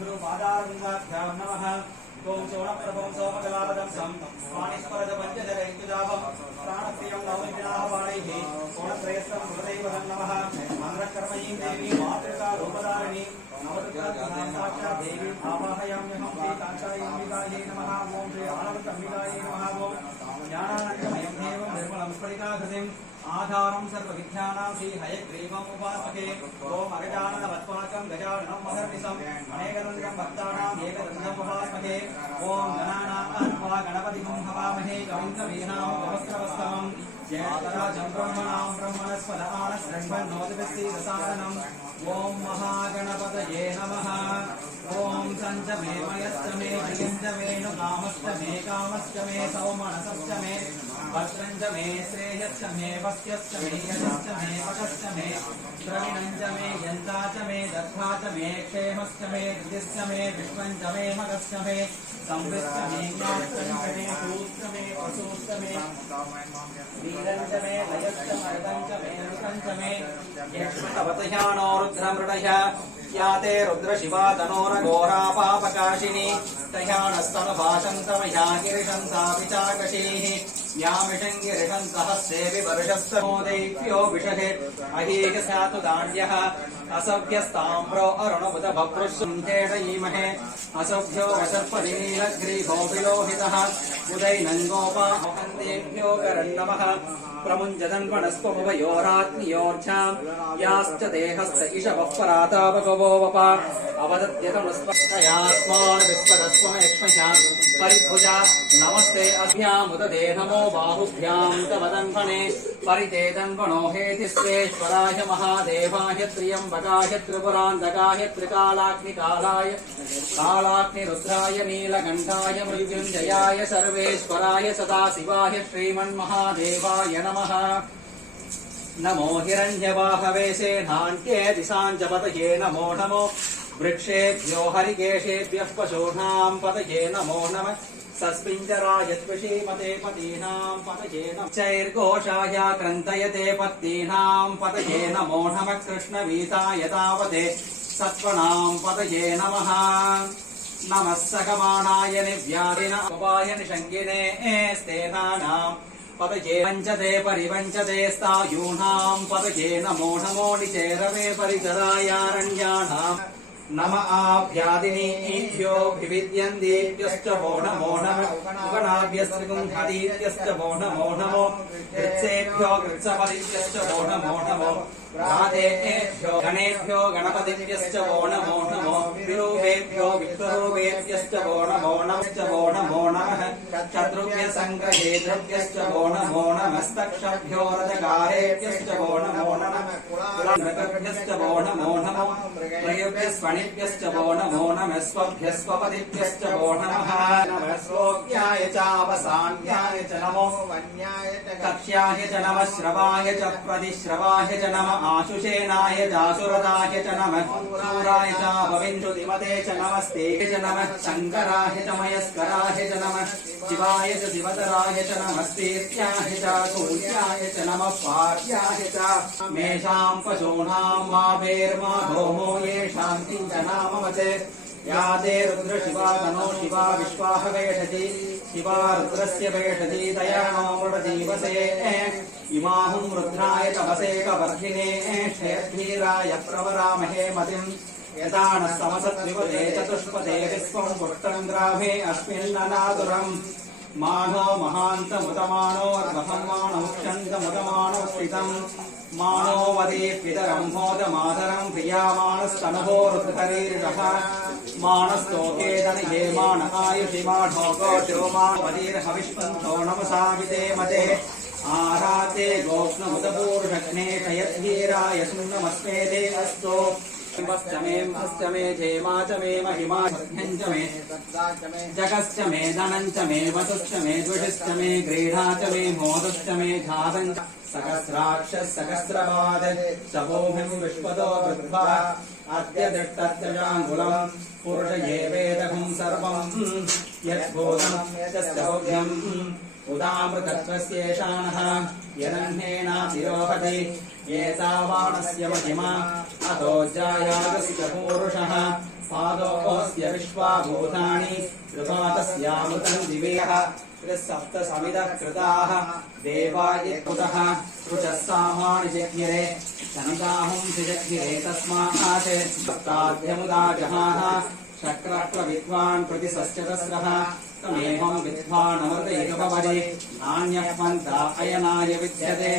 गुरुपादारविन्दाभ्यां नमः। ओम चोणप्रभं सोमकलावदंसं वाणिस्परद पञ्चजरैक्तजाभं प्राणप्रियं नवमिनाः वाणैः कोणत्रयस्तं गुरुदैवतं नमः। मन्त्रकर्मयीं देवीं मातृका रूपधारिणीं नवदुर्गां साक्षात् देवीं आवाहयाम्यहं श्री काञ्चायम्बिकायै नमः। ओम श्री आनवतम्बिकायै नमः। ओम ज्ञानानन्दमयं देवं निर्मलं स्फटिकाकृतिम् आधारं सर्वविद्यानां श्री हयग्रीवम् उपासके। ओम अगजाननवत्पाकं गजाननं महर्निशम् अनेकदन्तं भक्तानाम् एकदन्तम् उपासके। ओम गणानां गणपतिं हवामहे कविं कवीनामुपमस्त्रवस्तमम् ज्येष्ठराजं ब्रह्मणां ब्रह्मणस्पद आनश्रण्वन्नोतिभिस्सीदसादनम्। ओम महागणपतये नमः। ओम सञ्च मे मयश्च मे प्रियञ्च मे नुकामश्च मे कामश्च मे सौमनसश्च मे भद्रञ्च मे श्रेयश्च मे वस्यश्च मे यशश्च मे पटश्च मे द्रविणञ्च मे यन्ता च मे दत्ता च मे क्षेमश्च मे धृतिश्च मे विश्वञ्च मे मगश्च मे संवृश्च मे ज्ञाश्च मे सूश्च मे वसूश्च मे वीरञ्च मे लयश्च मर्दञ्च मे नृतञ्च मे यक्ष्मतवतयानो रुद्रमृडय याते रुद्रशिवा तनोरघोरा पापकाशिनी तयानस्तनुभाषन्तमया गिरिशन्ता पिचाकशीः यामिषङ्गिरिशन् सहस्रेऽपि वर्षस्तमोदैभ्यो विषहे अहीह स्यातु दाण्ड्यः असभ्यस्ताम्रो अरुणबुधभभ्रुशुञ्चेडयीमहे असभ्यो वशर्पदिनीलग्रीभो विलोहितः उदैनङ्गोपाहन्तेभ्यो करन्नमः प्रमुञ्जदन्वणस्पमुभयोरात्म्योर्ध्याम् याश्च देहस्त इषवः परातापकवोवप अवदत्यतनुस्पष्टयास्मान् विश्वदस्वमयक्ष्मया परिभुजा नमस्ते अस्भ्यामुददे नमो बाहुभ्याम् तवदन्वणे परितेदन्वणो हेतिस्वेश्वराय महादेवाय त्र्यम्बकाय त्रिपुरान्तकाय त्रिकालाग्निकालाय कालाग्निरुद्राय नीलकण्ठाय मृत्युञ्जयाय सर्वेश्वराय सदाशिवाय श्रीमन्महादेवाय नमः। नमो हिरण्यवाहवे सेनान्त्ये दिशाञ्च पतये नमो नमो वृक्षेभ्यो हरिकेशेभ्यः पशूनां पतये नमो नमः सस्मिञ्जराय श्रीमते पतीनां पतये नमः चैर्घोषाय क्रन्तयते पत्नीनां पतये नमो नमः कृष्णवीताय तावते सत्त्वनां पतये नमः नमः सकमानाय निव्याधिन उपाय निषङ्गिने स्तेनानां पतये वञ्चते परिवञ्चते स्तायूनां पतये नमो नमो निचेरवे परिचरायारण्याणां नम आभ्यादिनीभ्यो विविद्यन्तेभ्यश्च वो नमो नमः उगणाभ्यस्त्रिगुंहदीभ्यश्च वो नमो नमो कृत्सेभ्यो कृत्सपदिभ्यश्च वो नमो नमो राधेभ्यो गणेभ्यो गणपतिभ्यश्च वो नमो नमो विरूपेभ्यो विश्वरूपेभ्यश्च वो नमो नमः शत्रुभ्यः संग्रहेभ्यश्च वो नमो नमस्तक्षभ्यो रथकारेभ्यश्च वो नमो नमः कुलमृगभ्यश्च वो नमो नमो त्रयभ्यस्वणिभ्यश्च वो नमो नमः स्वभ्यस्वपदिभ्यश्च वो नमः स्वोग्याय चावसान्याय च नमो कक्ष्याय च नमः श्रवाय च प्रतिश्रवाय च नमः आशुषेनाय चासुरदाय च नमः सूराय च भविन्धुतिमते च नमस्ते च नमः शङ्कराय च मयस्कराय च नमः शिवाय च शिवतराय च नमस्तेत्याय च सूर्याय च नमः पार्याय च मेषां पशूनां मावेर्मा भौमो येषां किञ्चनामवते या ते रुद्रशिवा तनो शिवा विश्वाह वेषति शिवा रुद्रस्य वेषति दयानो मृडजीवसे इमाहुं रुद्राय तपसे कवर्धिने क्षेत्रीराय प्रवरामहे मतिम् यदा न समसद्विपदे चतुष्पदे विश्वं पुष्टं ग्रामे अस्मिन्ननादुरम् मानो महान्तमुदमानोर्वहमानो क्षन्तमुदमानो स्थितम् मानो वदे पितरं मोदमातरं प्रियामानस्तनुभो रुद्रकरीर्षः मानस्तोकेदनिहे मान आयुषि माढो गोचरो मानवदीर्हविष्पन्तो नमसा विदे मते आराते गोष्णमुदपूर्षघ्ने शयद्वीराय सुन्नमस्मेदे अस्तो च मे जेमा च मे महिमा च मे जगश्च मे धनञ्च मे वसुश्च मे द्विषश्च मे ग्रीढा च मे मोदश्च मे झातञ्च सहस्राक्षः सहस्रपाद शभोभिं विश्वतो कृत्वा अद्य दृष्टत्यजाङ्गुलम् पुरुषये वेदकं सर्वम् यद्भूतं यस्य उदामृतत्वस्येषाणः यदह्नेनातिरोहति एतावानस्य महिमा अतो जायागस्य पूरुषः पादोऽस्य विश्वाभूतानि कृपातस्यामृतं दिवेह सप्त समिदः कृताः देवाय कुतः रुचः सामानि जज्ञिरे समिदाहुं जज्ञिरे तस्मात् सप्ताद्यमुदा जहाः शक्रः विद्वान् प्रतिसश्चतस्रः तमेवं विद्वानमृतैकपवरे नान्यः पन्था अयनाय विद्यते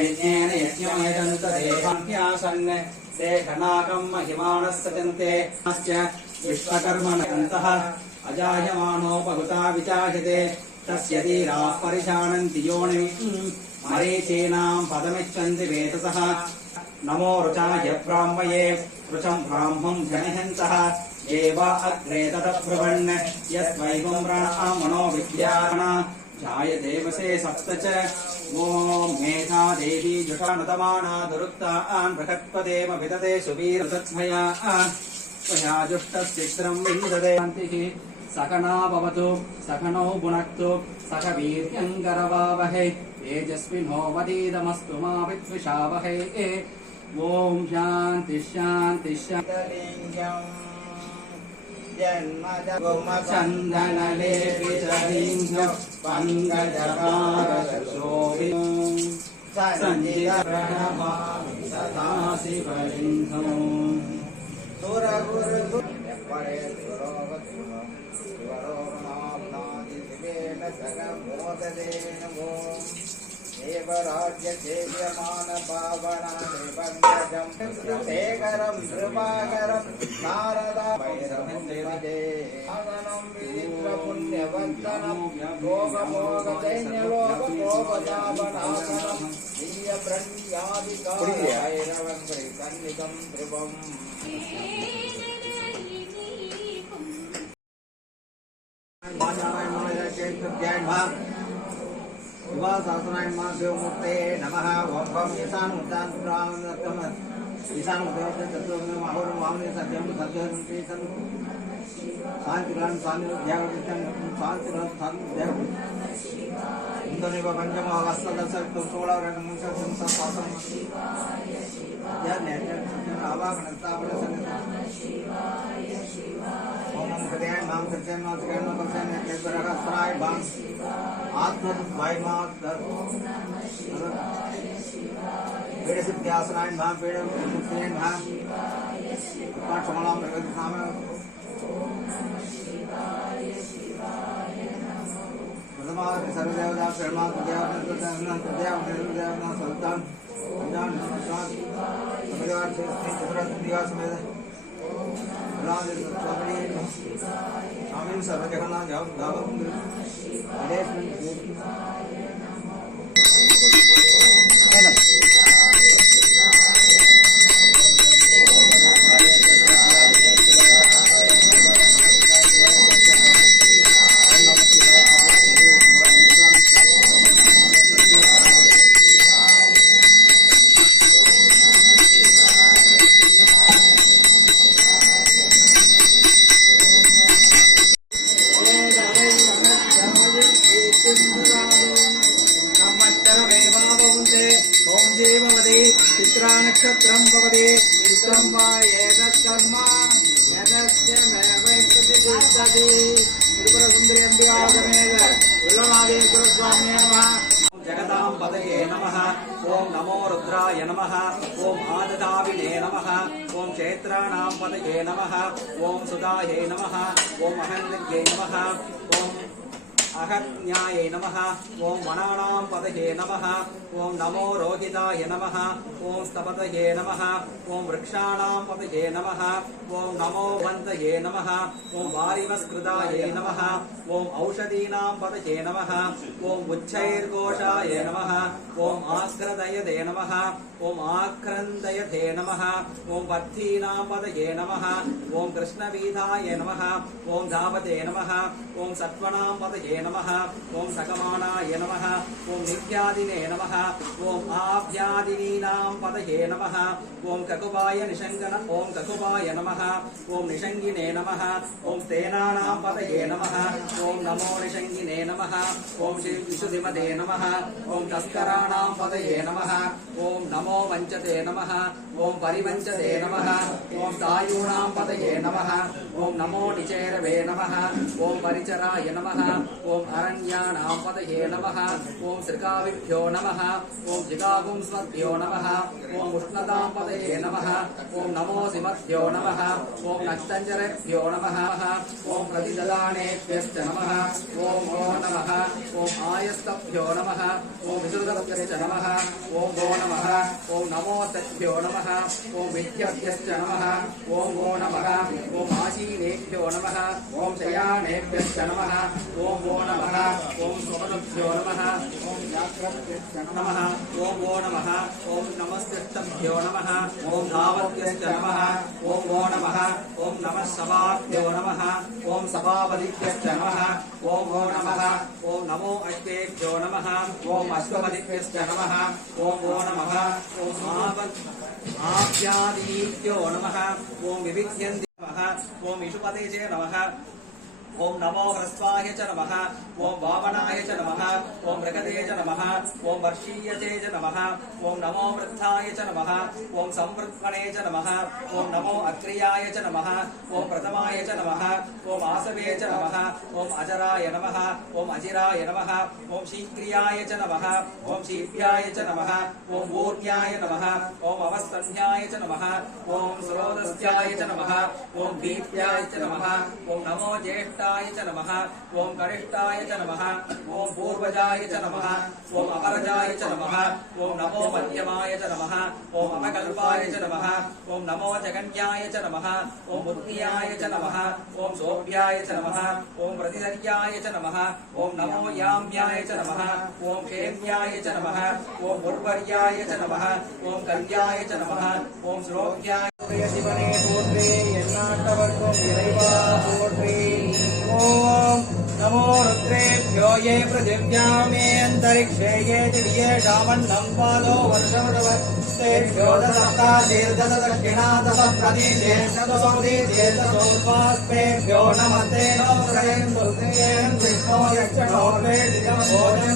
यज्ञेन यज्ञमयजन्त देवान्त्यासन् देहनाकं महिमानः सजन्ते विश्वकर्मणकन्तः अजायमानोपहुता विचार्यते तस्य धीराः परिजानन्ति योनिम् मरीचीनां पदमिच्छन्ति वेतसः नमो रुचाय ब्राह्मये रुचं ब्राह्मं जनयन्तः एव अग्रे ततब्रुवन् यस्वैवं मनो विद्याण जायते वसे सप्त च ॐ मेधा देवी जुषानुतमाना दुरुक्तान् बृहत्पदेव विदते सुवीरतत्मया त्वया जुष्टश्चित्रं विन्दते सकना भवतु सकनौ भुनक्तु सख वीर्यङ्करवावहै तेजस्विनोमदीदमस्तु मा विद्विषावहै ॐ शान्ति शान्ति चन्दनलेपितलिङ्गं पङ्कजपादशोभितं सञ्जितप्रणमामि सदा शिवलिङ्गम् देवराज्यसेव्यमान पावनानि पङ्कजं शेखरं कृपाकरं नारदा भैरवन्दे अगनं विचित्रपुण्यवर्धनं भोगमोगदैन्यलोकमोगतापनाशनं दिव्यब्रह्म्यादिकाभैरवं सन्निधं ध्रुवम् शिवासासनाय देवमूर्ते नमः ओं भं ईशानमुद्दान्तरामनत्तम ईशानमुद्देवते तत्त्वं माहुरं मामने सत्यं सत्यं तेसं शान्तिरां शान्तिरुद्यावृतं शान्तिरां शान्तिरुद्यावृतं इंद्रदेव पंचमः वस्तदशक्तं सोळावरं संसासासं या नेत्रं सत्यं आवाहनस्तावरसंगतं ओम हृदय नाम सत्यं नाम सत्यं नाम सत्यं नेत्रस्वरः भां आत्मद्वाय मातर पेड़ सिद्ध्यासनाय नाम पेड़ मुक्तिये नाम पाठ समालाम प्रगति नाम प्रथमादि सर्वदेवता शर्मा देवता सुल्तान ज्ञान शांत समझदार से चतुर्थ दिवस में स्वामी सर्वजगन्नाथ जाओ दावत नक्षत्रं भवति चित्रं वा एतत्कर्म यतस्य मेवैकतिष्ठति त्रिपुरसुन्दरी अम्बिकागमेव विल्लवादेश्वरस्वामिने नमः जगतां पतये नमः ओं नमो रुद्राय नमः ओं आददाविने नमः ओं क्षेत्राणां पतये नमः ओं सुदायै नमः ओं अहन्विद्यै नमः ओं अहज्ञायै नमः ओं वनानां पतये नमः ओं नमो रोहिताय नमः ओं स्तपतये नमः ओं वृक्षाणां पतये नमः ओं नमो वन्तये नमः ओं वारिवस्कृतायै नमः ओं औषधीनां पतये नमः ओं उच्चैर्घोषाय नमः ओं आक्रदयते नमः ओं आक्रन्दयते नमः ओं पद्धीनां पतये नमः ओं कृष्णवीधाय नमः ओं धावते नमः ओं सत्त्वनां पतये नमः ओम सकमानाय नमः ओम नित्यादिने नमः ओम आभ्यादिनीनां पदये नमः ओम ककुबाय निषङ्गन ओम ककुबाय नमः ओम निषङ्गिने नमः ओम स्तेनानां पदये नमः ओम नमो निषङ्गिने नमः ओम श्री विशुद्धिमते नमः ओम तस्कराणां पदये नमः ओम नमो वञ्चते नमः ओम परिवञ्चते नमः ओम सायूणां पदये नमः ओम नमो निचेरवे नमः ओम परिचराय नमः ओम अरण्यानां पदये नमः ओम श्रीकाविभ्यो नमः ओम जिगागुंस्मद्भ्यो नमः ओम उष्णतां पदये नमः ओम नमो सिमद्भ्यो नमः ओम नक्तञ्जरेभ्यो नमः ओम प्रतिददानेभ्यश्च नमः ओम गो नमः ओम आयस्तभ्यो नमः ओम विसृतभ्यश्च नमः ओम गो नमः ओम नमोऽस्तेभ्यो नमः ओम विद्याभ्यश्च नमः ओम गो नमः ओम आशीनेभ्यो नमः ओम शयानेभ्यश्च नमः ओम गो नमः ओम स्वपनभ्यो नमः ओम व्याघ्रभ्यश्च नमः ओम गो नमः ओम नमस्तेभ्यो नमः ओम धावभ्यश्च नमः ओम गो नमः ओम नमः सभाभ्यो नमः ओम सभापतिभ्यश्च नमः ओम गो नमः ओम नमो अश्वेभ्यो नमः ओम अश्वपतिभ्यश्च नमः ओम गो नमः ओम आभ्यादिभ्यो नमः ओम विविध्यन्ति नमः ओम इषुपते च नमः ओम नमो ह्रस्वाय च नमः ओम वामनाय च नमः ओम मृगते च नमः ओम वर्षीयते च नमः ओम नमो वृद्धाय च नमः ओम संवृत्मणे च नमः ओम नमो अग्र्याय च नमः ओम प्रथमाय च नमः ओम आसवे च नमः ओम अजराय नमः ओम अजिराय नमः ओम शीघ्रियाय च नमः ओम शीघ्र्याय च नमः ओम ऊर्ध्याय नमः ओम अवस्तन्याय च नमः ओम स्रोतस्याय च नमः ओम भीत्याय च नमः ओम नमो ज्येष्ठ च नमः ओम कनिष्ठाय च नमः ओम पूर्वजाय च नमः ओम अपरजाय च नमः ओम नमो मध्यमाय च नमः ओम अपकल्पाय च नमः ओम नमो जगन्याय च नमः ओम बुद्धियाय च नमः ओम सोभ्याय च नमः ओम प्रतिधर्याय च नमः ओम नमो याम्याय च नमः ओम क्षेम्याय च नमः ओम उर्वर्याय च नमः ओम कल्याय च नमः ओम श्रोभ्याय शिवने पोट्रे एन्नाट्टवर्गो इरैवा पोट्रे ओम नमो रुद्रेभ्यो ये पृथिव्यामे अन्तरिक्षे ये दिव्येषामन्नं पादो वर्षमृतवत्तेभ्यो दशप्ता दीर्घदक्षिणा दश प्रदीशेषदशोदीशेषसोर्वास्पेभ्यो नमस्ते नो प्रयन् विष्णो यच्च नो वेदितं भोजं